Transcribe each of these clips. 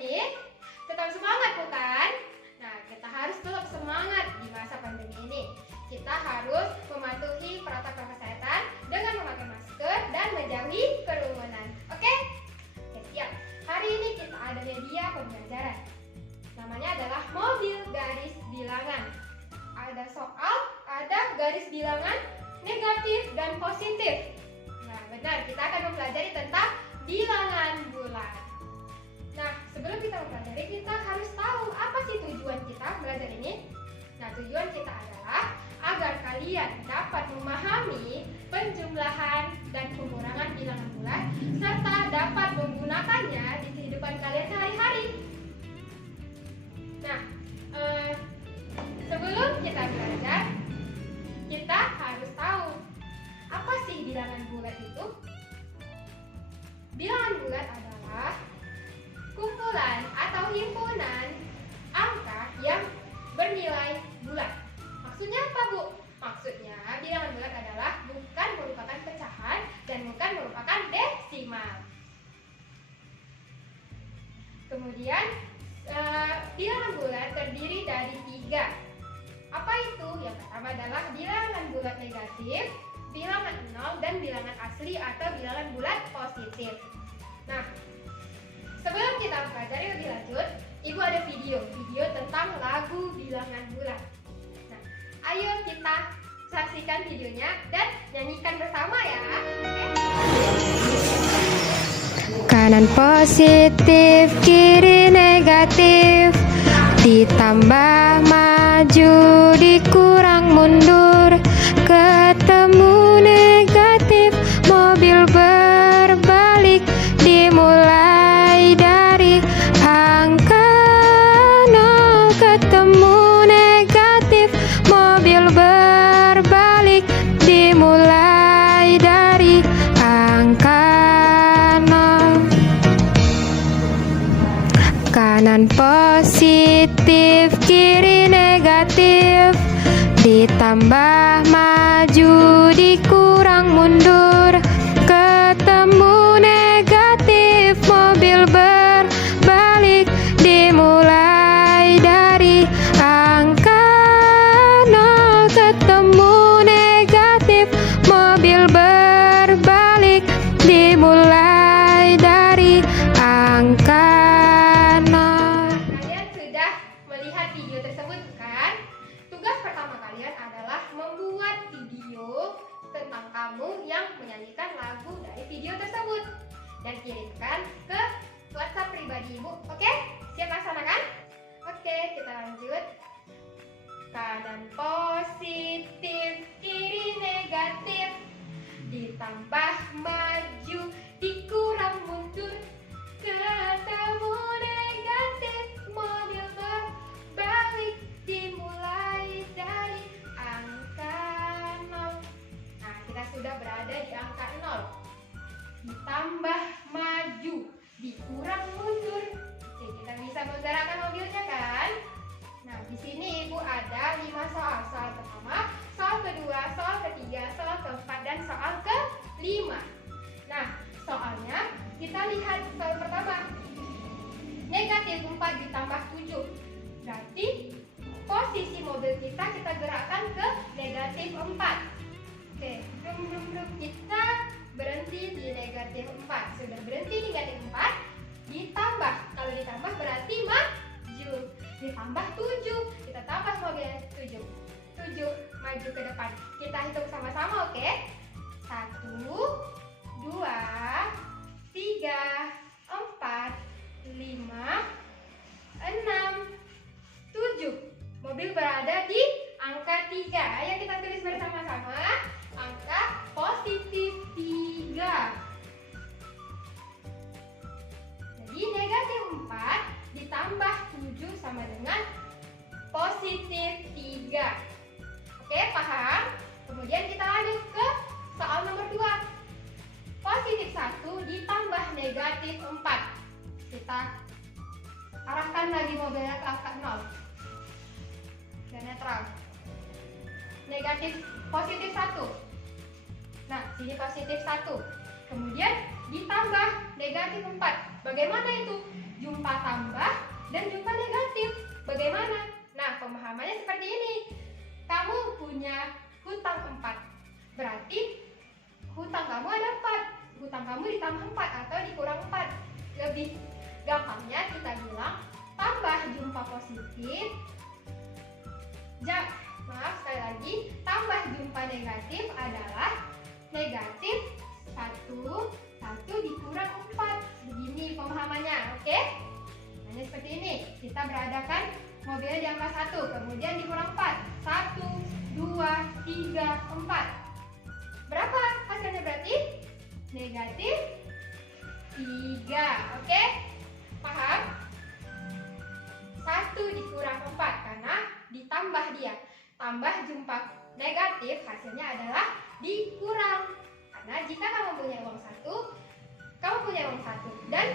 ini? Tetap semangat bukan? Nah, kita harus tetap semangat di masa pandemi ini. Kita harus mematuhi protokol kesehatan dengan memakai masker dan menjauhi kerumunan. Oke, siap. Hari ini kita ada media pembelajaran. Namanya adalah mobil garis bilangan. Ada soal, ada garis bilangan negatif dan positif. Nah, benar, kita akan mempelajari tentang bilangan bulat. Nah, sebelum kita mempelajari, kita harus tahu apa sih tujuan kita belajar ini. Nah, tujuan kita adalah agar kalian dapat memahami penjumlahan dan pengurangan bilangan bulat serta dapat menggunakannya di kehidupan kalian sehari-hari. Nah, sebelum kita belajar, kita harus tahu apa sih bilangan bulat itu. Bilangan bulat adalah kumpulan atau himpunan angka yang bernilai bulat. Maksudnya apa, Bu? Maksudnya bilangan bulat adalah bukan merupakan pecahan dan bukan merupakan desimal. Kemudian bilangan bulat terdiri dari 3. Apa itu? Yang pertama adalah bilangan bulat negatif, bilangan 0, dan bilangan asli atau bilangan bulat positif. Nah, sebelum kita pelajari lebih lanjut, Ibu ada video tentang lagu bilangan bulat. Nah, ayo kita saksikan videonya dan nyanyikan bersama ya. Kanan positif, kiri negatif, ditambah maju, dikurang mundur, ketemu negatif, mobil berbalik, dimulai dari angka 0, ketemu negatif, mobil berbalik, dimulai dari angka 0. Kanan positif, kiri negatif, ditambah maju, dikurang mundur, ketemu negatif, mobil berbalik, dimulai dari angka 0, ketemu negatif, mobil berbalik, dimulai dari angka 0. Kalian sudah melihat video tersebut bukan? Tugas pertama kalian adalah membuat video tentang kamu yang menyanyikan lagu dari video tersebut dan kirimkan ke WhatsApp pribadi Ibu. Oke? Siap laksanakan? Oke, kita lanjut. Kanan positif, kiri negatif, ditambah maju, dikurang mundur, ketemu negatif, mobil berbalik, dimulai dari angka 0. Nah, kita sudah berada di angka 0. Ditambah maju, dikurang mundur. Oke, kita bisa menggerakkan mobilnya kan? Nah, di sini Ibu ada 5 soal. Soal pertama, soal kedua, soal ketiga, soal keempat, dan soal ke-5. Nah, soalnya kita lihat soal pertama. Negatif 4 ditambah 7. Berarti posisi mobil kita gerakkan ke negatif 4. Oke, kita berhenti di negatif 4. Sudah berhenti di negatif 4, ditambah. Kalau ditambah berarti maju. Ditambah 7, kita tambah mobilnya 7. 7 maju ke depan. Kita hitung sama-sama, oke? 1, 2, 3, 4, 5, 6, 7. Mobil berada di angka 3. Ayo kita tulis bersama-sama. Angka positif 3. Jadi negatif 4 ditambah 7 sama dengan positif 3. Oke, paham? Kemudian kita lanjut ke soal nomor 2. Positif 1 ditambah negatif 4. Kita arahkan lagi mobilnya ke angka 0. Dan netral. Negatif positif 1. Nah, sini positif 1. Kemudian ditambah negatif 4. Bagaimana itu? Jumpa tambah dan jumpa negatif. Bagaimana? Nah, pemahamannya seperti ini. Kamu punya hutang 4. Berarti hutang kamu ada 4. Hutang kamu ditambah 4 atau dikurang 4. Lebih gampangnya kita bilang tambah jumpa positif. Sekali lagi, tambah jumpa negatif adalah negatif 1 dikurang 4. Begini pemahamannya, oke? Nah, seperti ini. Kita beradakan mobilnya di angka 1, kemudian dikurang 4. 1, 2, 3, 4. Berapa hasilnya berarti? Negatif 3, oke? Paham? 1 dikurang 4 karena ditambah dia. Tambah jumpa negatif hasilnya adalah dikurang. Karena jika kamu punya uang 1, dan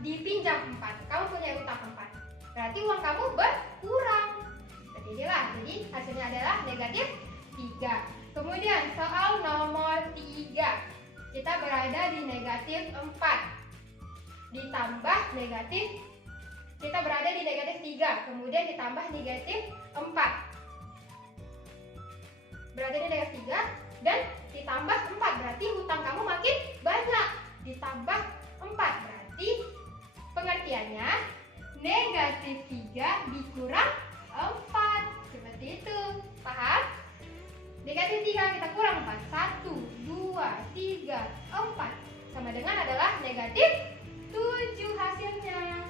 dipinjam 4, kamu punya utang 4. Berarti uang kamu berkurang. Seperti inilah. Jadi hasilnya adalah negatif 3. Kemudian soal nomor 3. Kita berada di negatif 4. Ditambah negatif, kita berada di negatif 3. Kemudian ditambah negatif 4. Berada di negatif 3 dan ditambah 4. Berarti hutang kamu makin banyak. Ditambah 4. Berarti pengertiannya negatif 3 dikurang 4. Seperti itu. Paham? Negatif 3 kita kurang 4. 1, 2, 3, 4. Sama dengan adalah negatif 7 hasilnya.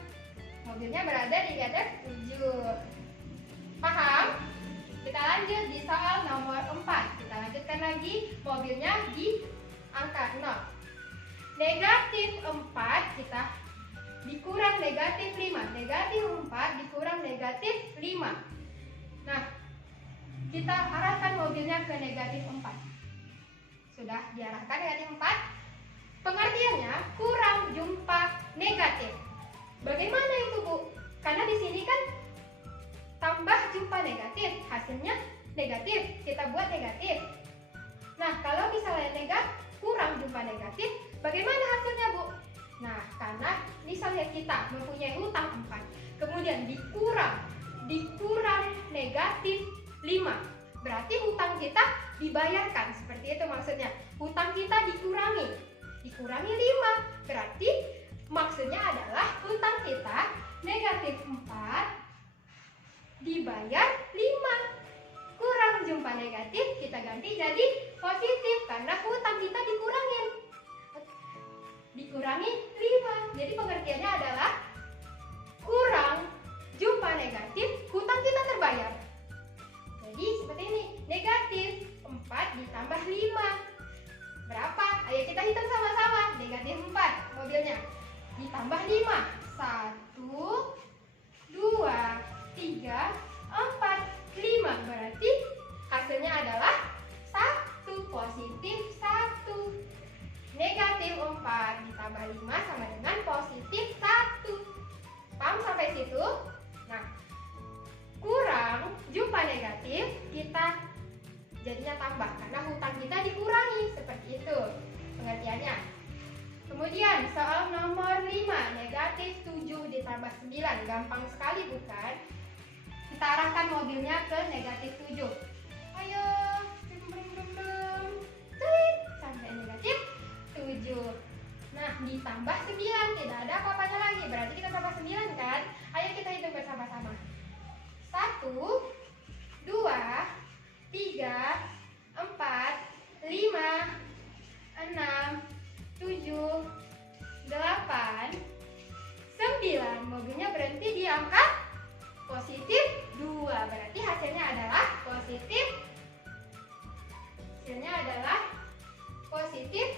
Mobilnya berada di negatif 7. Paham? Kita lanjut di soal nomor 4. Kita lanjutkan lagi, mobilnya di angka 0. Negatif 4 kita dikurang negatif 5. Negatif 4 dikurang negatif 5. Nah, kita arahkan mobilnya ke negatif 4. Sudah diarahkan negatif 4. Pengertiannya kurang jumpa negatif. Bagaimana itu, Bu? Karena di sini kan tambah jumpa negatif, hasilnya negatif, kita buat negatif. Nah, kalau misalnya kurang jumpa negatif, bagaimana hasilnya, Bu? Nah, karena misalnya kita mempunyai hutang 4, kemudian dikurang negatif 5, berarti hutang kita dibayarkan. Seperti itu maksudnya. Hutang kita dikurangi 5, berarti maksudnya adalah hutang kita negatif 4 dibayar 5. Kurang jumpa negatif kita ganti jadi positif karena hutang kita dikurangi 5. Jadi pengertiannya adalah kurang jumpa negatif, hutang kita terbayar. Jadi seperti ini, negatif 4 ditambah 5. Berapa? Ayo kita hitung sama-sama. Negatif 4 mobilnya ditambah 5. 1, 2, 3, 4, 5. Berarti hasilnya adalah 1, positif 1. Negatif 4 ditambah 5 sama dengan positif 1. Paham sampai situ? Nah, kurang jumpa negatif kita jadinya tambah karena hutang kita dikurangi. Seperti itu pengertiannya. Kemudian soal nomor 5, negatif 7 ditambah 9. Gampang sekali bukan? Kita arahkan mobilnya ke negatif 7. Ayo, sampai negatif 7. Nah, ditambah 9, tidak ada apa-apanya lagi. Berarti kita tambah 9 kan? Ayo kita hitung bersama-sama. 1, 2, 3, 4, 5, 6, 7, 8, 9. Mobilnya berhenti di angka positif 2. Berarti hasilnya adalah positif. Hasilnya adalah positif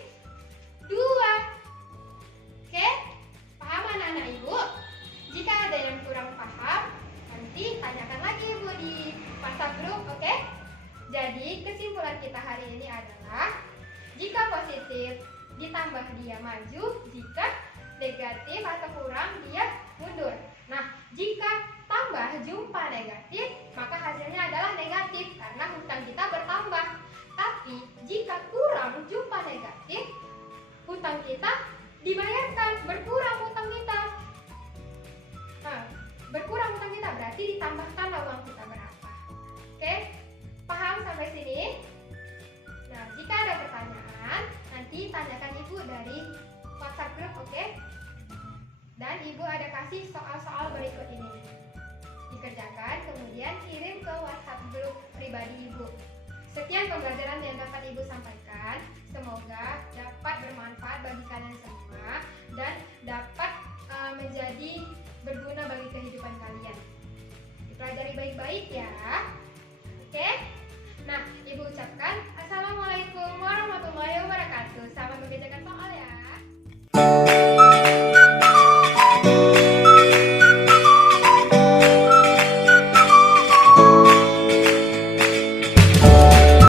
2. Oke? Paham anak-anak Ibu? Jika ada yang kurang paham, nanti tanyakan lagi Ibu di WhatsApp grup, oke? Jadi kesimpulan kita hari ini adalah jika positif ditambah dia maju, jika negatif atau kurang dia mundur. Nah, jika tambah jumpa negatif, maka hasilnya adalah negatif karena hutang kita bertambah. Tapi jika kurang jumpa negatif, hutang kita dibayarkan, berkurang hutang kita. dari WhatsApp grup, oke? Dan Ibu ada kasih soal-soal berikut ini. Dikerjakan, kemudian kirim ke WhatsApp grup pribadi Ibu. Sekian pembelajaran yang dapat Ibu sampaikan. Semoga dapat bermanfaat bagi kalian semua dan dapat menjadi berguna bagi kehidupan kalian. Dipelajari baik-baik ya. Oke? Nah, Ibu ucapkan Assalamualaikum warahmatullahi wabarakatuh. Selamat mengerjakan soal ya.